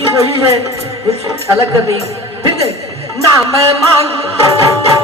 की वही है कुछ अलग कर रही। फिर देख ना मैं मांग